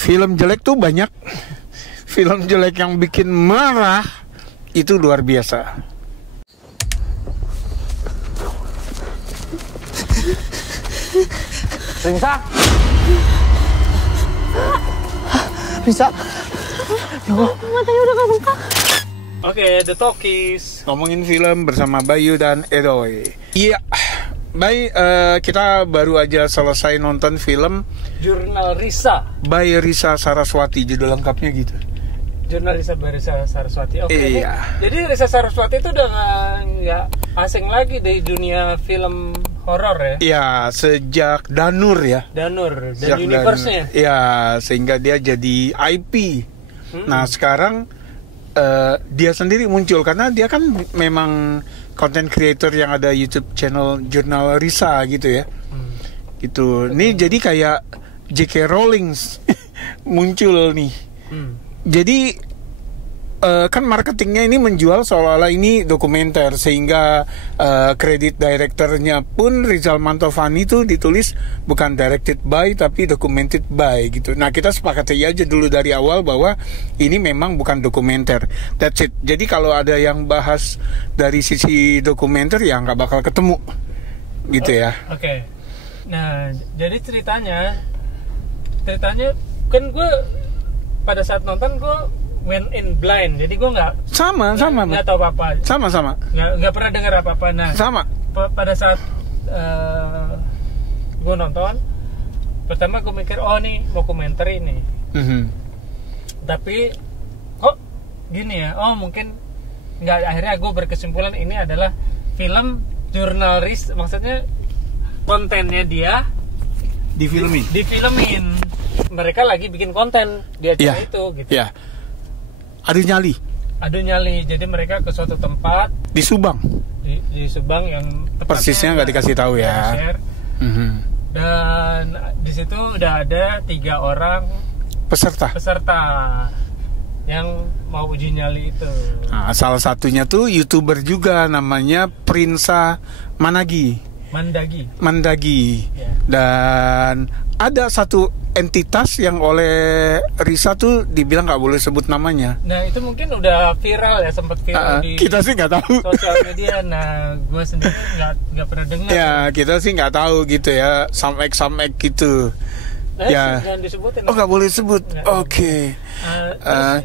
Film jelek tuh banyak. Film jelek yang bikin marah itu luar biasa. Rinsa. Rinsa. Ya Allah, matanya udah gak bengkak. Oke, The Talkies. Ngomongin film bersama Bayu dan Edoy. Iya, Bay, kita baru aja selesai nonton film Jurnal Risa by Risa Saraswati, judul lengkapnya gitu. Jurnal Risa by Risa Saraswati. Oke, Iya. Jadi Risa Saraswati itu udah nggak asing lagi di dunia film horor ya? Iya, sejak Danur ya. Danur dan Sejak universe-nya. Danur. Iya, sehingga dia jadi IP. Nah, sekarang dia sendiri muncul karena dia kan memang content creator yang ada YouTube channel Jurnal Risa gitu ya. Gitu. Ini jadi kayak J.K. Rowling muncul nih. Jadi kan marketingnya ini menjual seolah-olah ini dokumenter, sehingga kredit direkturnya pun Rizal Mantovani itu ditulis bukan directed by tapi documented by gitu. Nah, kita sepakati aja dulu dari awal bahwa ini memang bukan dokumenter. That's it. Jadi kalau ada yang bahas dari sisi dokumenter ya nggak bakal ketemu gitu ya. Oke. Nah, jadi ceritanya kan gue pada saat nonton gue went in blind, jadi gue nggak tahu apa-apa, sama nggak pernah dengar apa-apa. Nah, sama pada saat gue nonton pertama gue mikir nih dokumenter ini, tapi kok gini ya, mungkin nggak, akhirnya gue berkesimpulan ini adalah film jurnalis, maksudnya kontennya dia difilmin, mereka lagi bikin konten di acara itu gitu. Iya. Adu nyali. Jadi mereka ke suatu tempat di Subang. Di Subang yang persisnya nggak dikasih tahu ya. Dan di situ udah ada 3 orang peserta yang mau uji nyali itu. Nah, salah satunya tuh YouTuber juga, namanya Prinsa Mandagi. Yeah. Dan ada satu entitas yang oleh Risa tuh dibilang nggak boleh sebut namanya. Nah, itu mungkin udah viral ya, sempat viral di kita sih nggak tahu sosial media. Nah, gue sendiri nggak pernah dengar. Ya, kita sih nggak tahu gitu ya, some egg gitu. Ya. Jangan disebutin. Oh, nggak boleh sebut. Oke.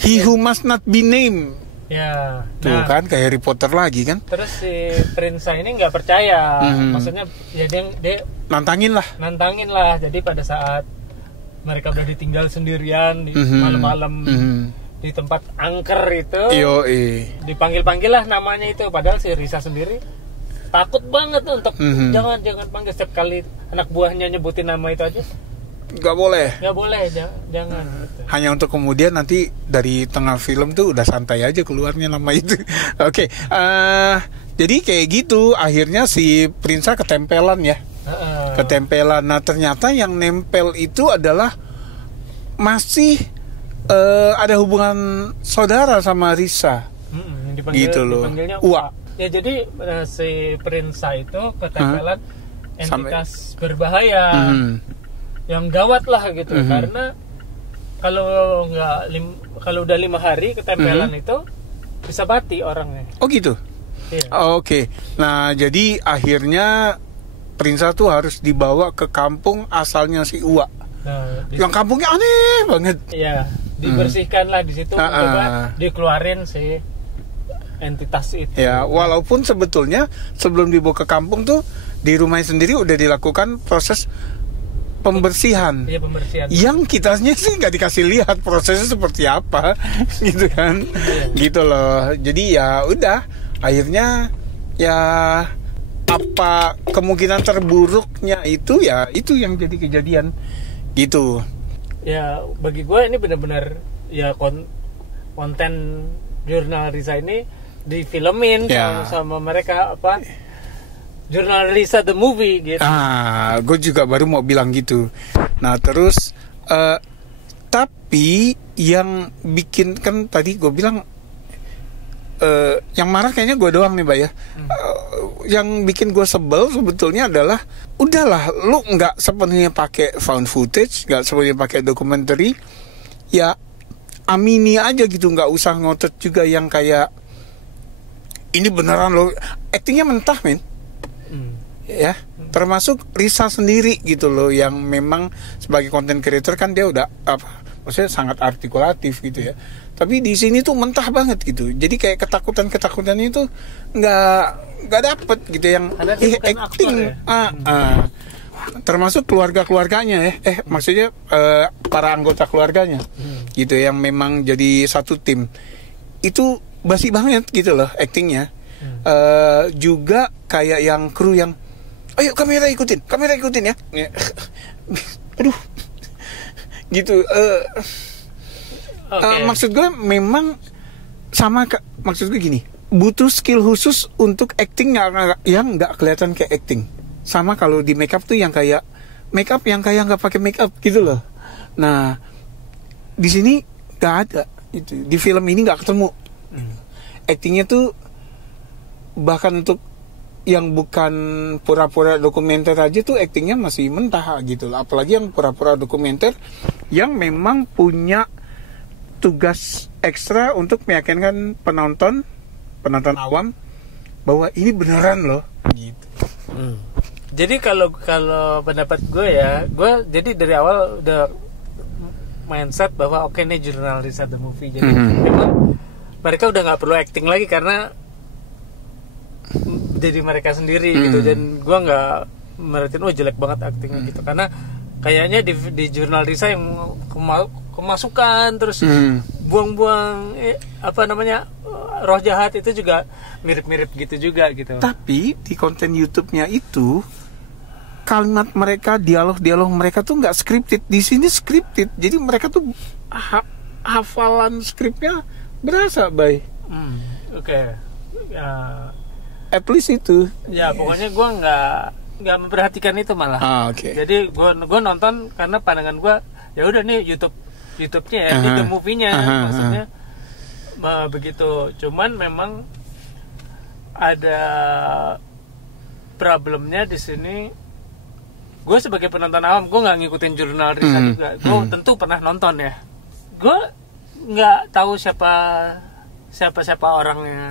He who must not be named. Ya. Tuh kan kayak Harry Potter lagi kan. Terus si Prinsa ini nggak percaya. Maksudnya ya dia nantangin lah. Jadi pada saat mereka udah ditinggal sendirian di malam-malam di tempat angker itu, dipanggil-panggil lah namanya itu. Padahal si Risa sendiri takut banget untuk jangan panggil. Setiap kali anak buahnya nyebutin nama itu aja nggak boleh, jangan gitu. Hanya untuk kemudian nanti dari tengah film tuh udah santai aja keluarnya nama itu. Oke. Jadi kayak gitu, akhirnya si Prinsa ketempelan ya. Ketempelan. Nah, ternyata yang nempel itu adalah masih ada hubungan saudara sama Risa. Gitu loh. Uwa. Ya, jadi si Prinsa itu ketempelan entitas berbahaya. Yang gawat lah gitu, karena kalau udah 5 hari ketempelan itu bisa mati orangnya. Oh gitu. Iya. Oke. Nah, jadi akhirnya Prinsa tuh harus dibawa ke kampung asalnya si Uwa. Nah, yang kampungnya aneh banget. Iya, dibersihkan lah di situ, coba dikeluarin si entitas itu. Ya, walaupun sebetulnya sebelum dibawa ke kampung tuh di rumahnya sendiri udah dilakukan proses pembersihan. Iya, pembersihan. Yang kitanya sih nggak dikasih lihat prosesnya seperti apa, gitu kan? Gitu loh. Jadi ya udah, akhirnya ya apa kemungkinan terburuknya itu ya itu yang jadi kejadian gitu. Ya, bagi gue ini benar-benar ya konten Jurnal Risa ini difilmin sama mereka apa? Jurnal Risa the movie gitu. Gue juga baru mau bilang gitu. Nah, terus tapi yang bikin, kan tadi gue bilang yang marah kayaknya gue doang nih, Mbak ya. yang bikin gue sebel sebetulnya adalah udahlah, lu nggak sepenuhnya pakai found footage, nggak sepenuhnya pakai documentary, ya amini aja gitu, nggak usah ngotot juga yang kayak ini beneran lo, actingnya mentah men. Ya, termasuk Risa sendiri gitu loh, yang memang sebagai content creator kan dia udah maksudnya sangat artikulatif gitu ya. Tapi di sini tuh mentah banget gitu. Jadi kayak ketakutannya itu nggak dapet gitu yang acting. Ya? Termasuk keluarganya ya. Maksudnya para anggota keluarganya. Gitu yang memang jadi satu tim. Itu basi banget gitu loh actingnya. Juga kayak yang kru yang ayo kamera ikutin ya. Aduh. Gitu. Okay. Maksud gue memang sama maksud gue gini, butuh skill khusus untuk acting yang nggak kelihatan kayak acting. Sama kalau di makeup tuh yang kayak makeup yang kayak nggak pakai makeup gitu loh. Nah di sini nggak ada itu, di film ini nggak ketemu. Actingnya tuh bahkan untuk yang bukan pura-pura dokumenter aja tuh actingnya masih mentah gitu loh. Apalagi yang pura-pura dokumenter yang memang punya tugas ekstra untuk meyakinkan penonton awam bahwa ini beneran loh gitu. Jadi kalau pendapat gue ya, gue jadi dari awal udah mindset bahwa oke, ini jurnal riset the movie. Jadi memang mereka udah nggak perlu acting lagi karena jadi mereka sendiri gitu. Dan gue nggak meratin jelek banget actingnya gitu, karena kayaknya di jurnal Risa yang kemasukan terus buang-buang roh jahat itu juga mirip-mirip gitu juga gitu. Tapi di konten YouTube-nya itu kalimat mereka, dialog mereka tuh nggak scripted. Di sini scripted, jadi mereka tuh hafalan skripnya berasa bay. Oke. At least itu. Ya pokoknya gue nggak memperhatikan itu malah. Okay. Jadi gue nonton karena pandangan gue ya udah nih YouTube-nya ya, the movie-nya maksudnya begitu. Cuman memang ada problemnya di sini. Gue sebagai penonton awam, gue nggak ngikutin jurnal Risa juga. Gue tentu pernah nonton ya. Gue nggak tahu siapa orangnya,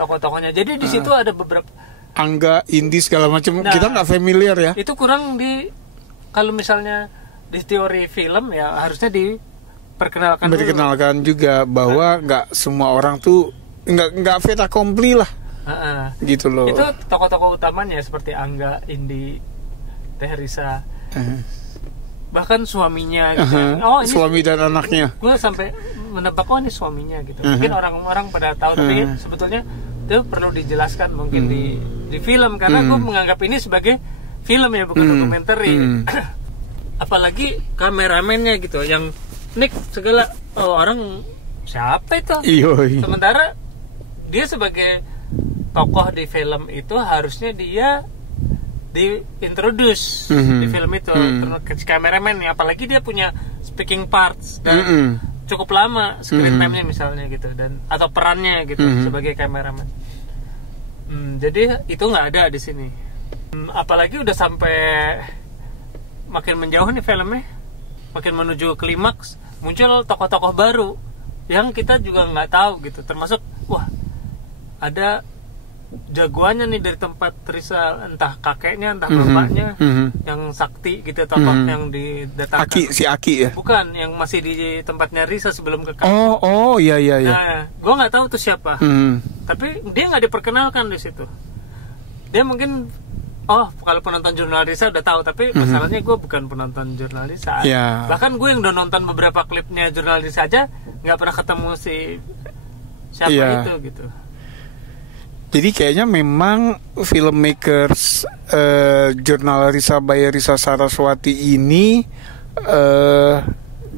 tokoh-tokohnya. Jadi di situ ada beberapa Angga, Indi segala macam, kita nggak familiar ya. Itu kurang kalau misalnya di teori film ya harusnya diperkenalkan juga bahwa nggak semua orang tuh nggak fait accompli lah. Gitu loh. Itu tokoh-tokoh utamanya seperti Angga, Indi, Teh Risa, bahkan suaminya gitu. Ini suami dan anaknya. Gue sampai menebak ini suaminya gitu. Mungkin orang-orang pada tahu, tapi sebetulnya itu perlu dijelaskan mungkin di film, karena gue menganggap ini sebagai film ya, bukan dokumenter. Apalagi kameramennya gitu yang Nick segala orang siapa itu. Iyoi. Sementara dia sebagai tokoh di film itu harusnya dia diintroduce di film itu, kameramen ya, apalagi dia punya speaking parts dan cukup lama screen time-nya misalnya gitu, dan atau perannya gitu sebagai kameramen. Jadi itu nggak ada di sini. Apalagi udah sampai makin menjauh nih filmnya, makin menuju klimaks, muncul tokoh-tokoh baru yang kita juga nggak tahu gitu, termasuk ada jagoannya nih dari tempat Risa, entah kakeknya entah bapaknya yang sakti gitu, tokoh yang didatangkan. Si Aki ya? Bukan, yang masih di tempatnya Risa sebelum ke kampung. Iya. Nah, gue nggak tahu tuh siapa. Tapi dia nggak diperkenalkan di situ. Dia mungkin kalau penonton jurnal Risa udah tahu, tapi masalahnya gue bukan penonton jurnal Risa. Bahkan gue yang udah nonton beberapa klipnya jurnal Risa aja nggak pernah ketemu siapa itu gitu. Jadi kayaknya memang filmmakers jurnal Risa by Risa Saraswati ini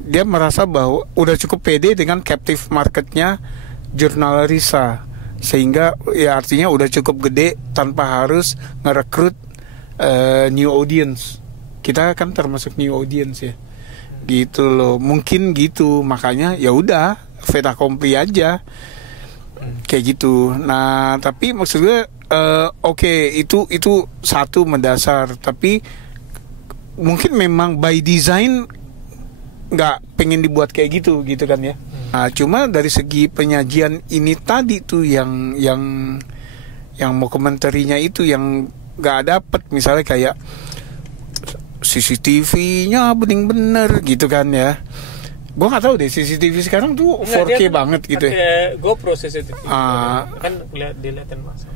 dia merasa bahwa udah cukup pede dengan captive marketnya jurnal Risa, sehingga ya artinya udah cukup gede tanpa harus ngerekrut new audience. Kita kan termasuk new audience ya, gitu loh. Mungkin gitu, makanya ya udah fait accompli aja. Kayak gitu. Nah, tapi maksud gue Oke, itu satu mendasar, tapi mungkin memang by design nggak pengen dibuat kayak gitu kan ya. Nah, cuma dari segi penyajian ini tadi tuh yang dokumenterinya itu yang nggak dapet, misalnya kayak CCTV-nya bener gitu kan ya. Gue nggak tahu deh, CCTV sekarang tuh 4K banget gitu ya. GoPro CCTV kan dilihatin masa.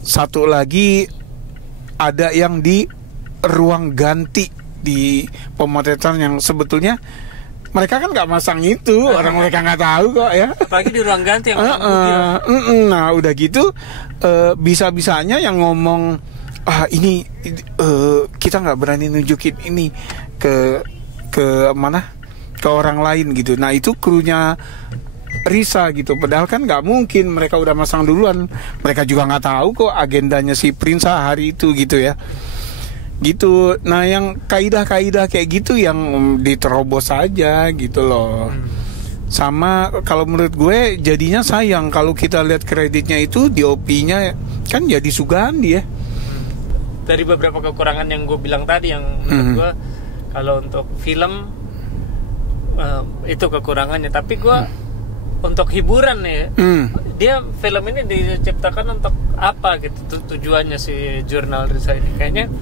Satu lagi ada yang di ruang ganti di pemotretan yang sebetulnya mereka kan nggak masang itu, orang mereka nggak tahu kok ya. Apalagi di ruang ganti yang nah udah gitu bisa-bisanya yang ngomong ini kita nggak berani nunjukin ini ke mana, ke orang lain gitu. Nah itu krunya Risa gitu, padahal kan nggak mungkin, mereka udah masang duluan, mereka juga nggak tahu kok agendanya si Prinsa hari itu gitu ya, gitu. Nah yang kaidah-kaidah kayak gitu yang diterobos aja gitu loh. Sama kalau menurut gue jadinya sayang kalau kita lihat kreditnya itu DOP-nya kan jadi Sugandi ya. Dari beberapa kekurangan yang gue bilang tadi, yang menurut gue kalau untuk film itu kekurangannya, tapi gue untuk hiburan nih, dia film ini diciptakan untuk apa gitu, tujuannya si Jurnal Risa ini. Kayaknya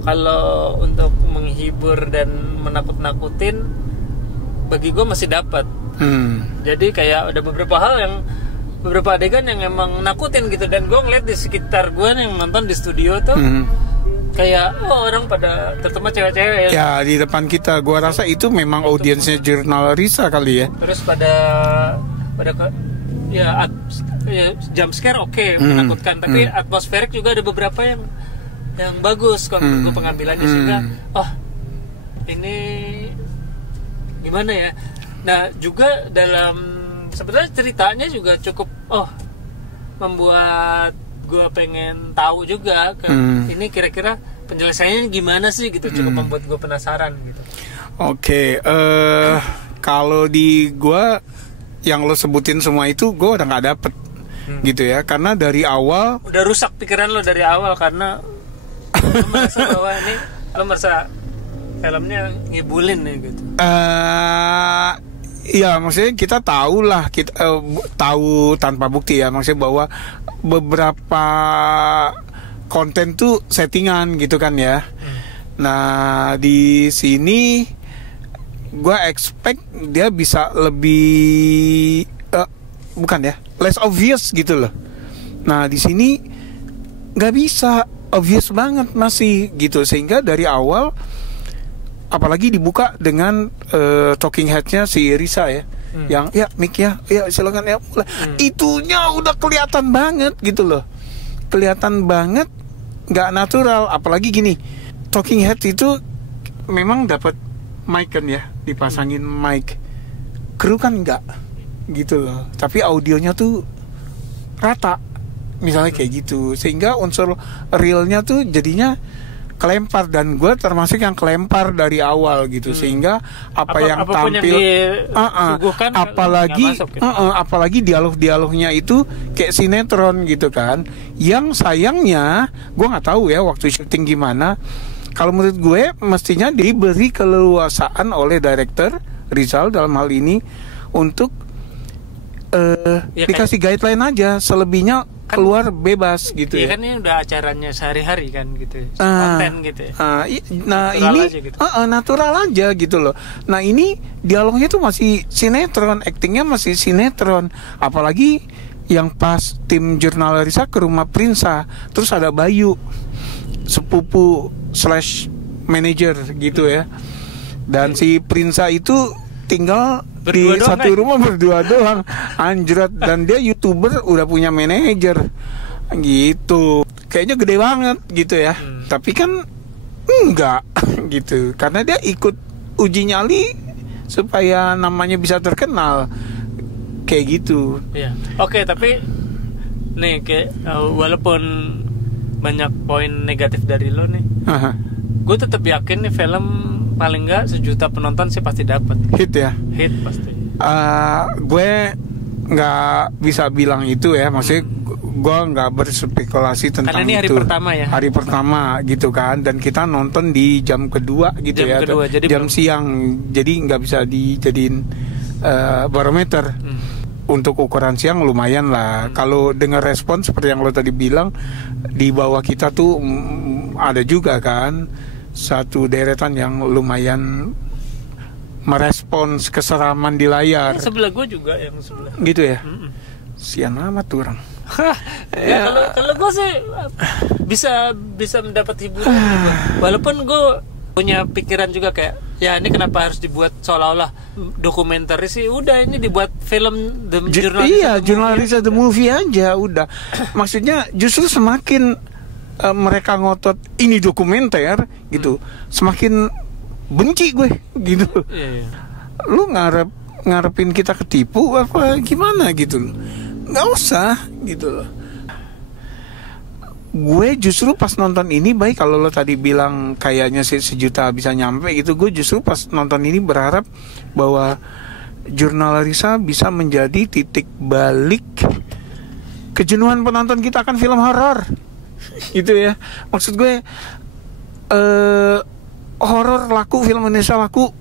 kalau untuk menghibur dan menakut-nakutin, bagi gue masih dapat. Jadi kayak ada beberapa hal yang, beberapa adegan yang emang nakutin gitu, dan gue ngeliat di sekitar gue yang nonton di studio tuh kayak orang pada, terutama cewek-cewek ya di depan kita. Gua rasa itu memang audiensnya Jurnal Risa kali ya. Terus pada jump scare menakutkan, tapi atmosferik juga ada beberapa yang bagus kalau gue pengambilannya, sehingga ini gimana ya. Nah juga dalam sebenarnya ceritanya juga cukup membuat gue pengen tahu juga ini kira-kira penjelasannya gimana sih gitu, cukup membuat gue penasaran gitu. Oke, kalau di gue yang lo sebutin semua itu gue udah nggak dapet gitu ya, karena dari awal udah rusak pikiran lo dari awal, karena lo merasa bahwa ini, lo merasa filmnya ngibulin nih gitu. Iya, maksudnya kita tahu lah, kita tahu tanpa bukti ya, maksudnya bahwa beberapa konten tuh settingan gitu kan ya. Nah di sini gue expect dia bisa lebih bukan ya, less obvious gitu loh. Nah di sini nggak bisa, obvious banget masih gitu, sehingga dari awal apalagi dibuka dengan talking headnya si Risa ya, yang ya mic ya silakan ya mulai. Itunya udah kelihatan banget gitu loh, kelihatan banget nggak natural. Apalagi gini, talking head itu memang dapat mic kan ya, dipasangin mic, kru kan nggak gitu loh, tapi audionya tuh rata misalnya kayak gitu, sehingga unsur realnya tuh jadinya kelempar, dan gue termasuk yang kelempar dari awal gitu, sehingga apa yang tampil apalagi dialog-dialognya itu kayak sinetron gitu kan. Yang sayangnya gue nggak tahu ya waktu syuting gimana. Kalau menurut gue mestinya diberi keleluasaan oleh director Rizal dalam hal ini untuk dikasih guideline aja, selebihnya keluar bebas gitu ya. Kan ini udah acaranya sehari-hari kan gitu, konten gitu ya. Nah natural ini aja gitu. Natural aja gitu loh. Nah ini dialognya tuh masih sinetron, actingnya masih sinetron. Apalagi yang pas tim Jurnal Risa ke rumah Prinsa, terus ada Bayu sepupu / manager gitu ya, dan si Prinsa itu tinggal berdua di satu rumah berdua doang, anjrat, dan dia YouTuber udah punya manajer gitu, kayaknya gede banget gitu ya. Tapi kan enggak gitu, karena dia ikut uji nyali supaya namanya bisa terkenal kayak gitu. Iya. Oke, tapi nih kayak walaupun banyak poin negatif dari lo nih, gue tetap yakin nih film paling nggak 1 juta penonton sih pasti dapat hit ya, hit pasti. Gue nggak bisa bilang itu ya, maksudnya gue nggak berspekulasi tentang karena ini hari itu. Pertama ya. Hari pertama gitu kan, dan kita nonton di jam kedua gitu jam ya. Kedua, jadi jam siang, jadi nggak bisa dijadiin barometer. Untuk ukuran siang lumayan lah. Kalau dengar respon seperti yang lo tadi bilang, di bawah kita tuh ada juga kan satu deretan yang lumayan merespons keseraman di layar. Sebelah gue juga yang sebelah. Gitu ya. Sian amat tuh orang. Ya, kalau gue sih bisa mendapat hiburan juga. Walaupun gue punya pikiran juga kayak, ya ini kenapa harus dibuat seolah-olah dokumenter sih? Udah, ini dibuat film Journalist the movie aja udah. Maksudnya justru semakin mereka ngotot ini dokumenter gitu, semakin benci gue gitu. Iya. Lu ngarepin kita ketipu apa gimana gitu? Nggak usah gitu loh. Gue justru pas nonton ini, baik kalau lo tadi bilang kayaknya sejuta bisa nyampe gitu, gue justru pas nonton ini berharap bahwa Jurnal Risa bisa menjadi titik balik kejenuhan penonton kita akan film horor. Gitu ya. Maksud gue horor laku, film Indonesia laku,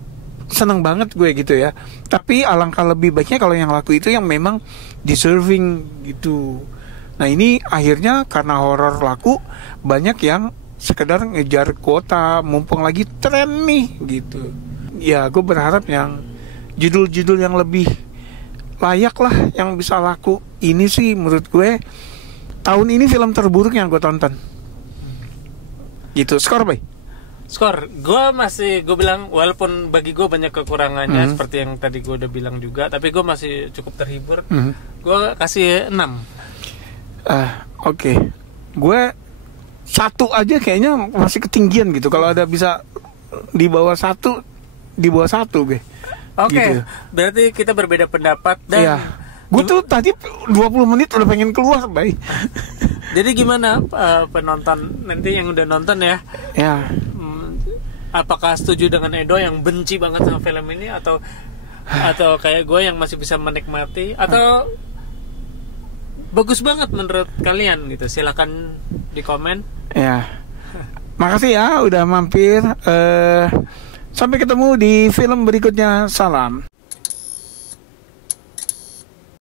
seneng banget gue gitu ya. Tapi alangkah lebih baiknya kalau yang laku itu yang memang deserving gitu. Nah ini akhirnya karena horor laku, banyak yang sekedar ngejar kuota, mumpung lagi tren nih gitu. Ya gue berharap yang judul-judul yang lebih layak lah yang bisa laku. Ini sih menurut gue tahun ini film terburuk yang gue tonton. Gitu. Skor Bay? Skor, gue bilang walaupun bagi gue banyak kekurangannya seperti yang tadi gue udah bilang juga, tapi gue masih cukup terhibur. Gue kasih 6. Oke. Gue 1 aja kayaknya masih ketinggian gitu. Kalau ada bisa di bawah 1, di bawah 1 gue. Oke. Gitu. Berarti kita berbeda pendapat dan iya. Gue tuh tadi 20 menit udah pengen keluar, Bay. Jadi gimana penonton nanti yang udah nonton ya? Ya. Apakah setuju dengan Edo yang benci banget sama film ini, atau kayak gue yang masih bisa menikmati, atau bagus banget menurut kalian gitu? Silakan di komen. Ya. Makasih ya udah mampir. Sampai ketemu di film berikutnya. Salam.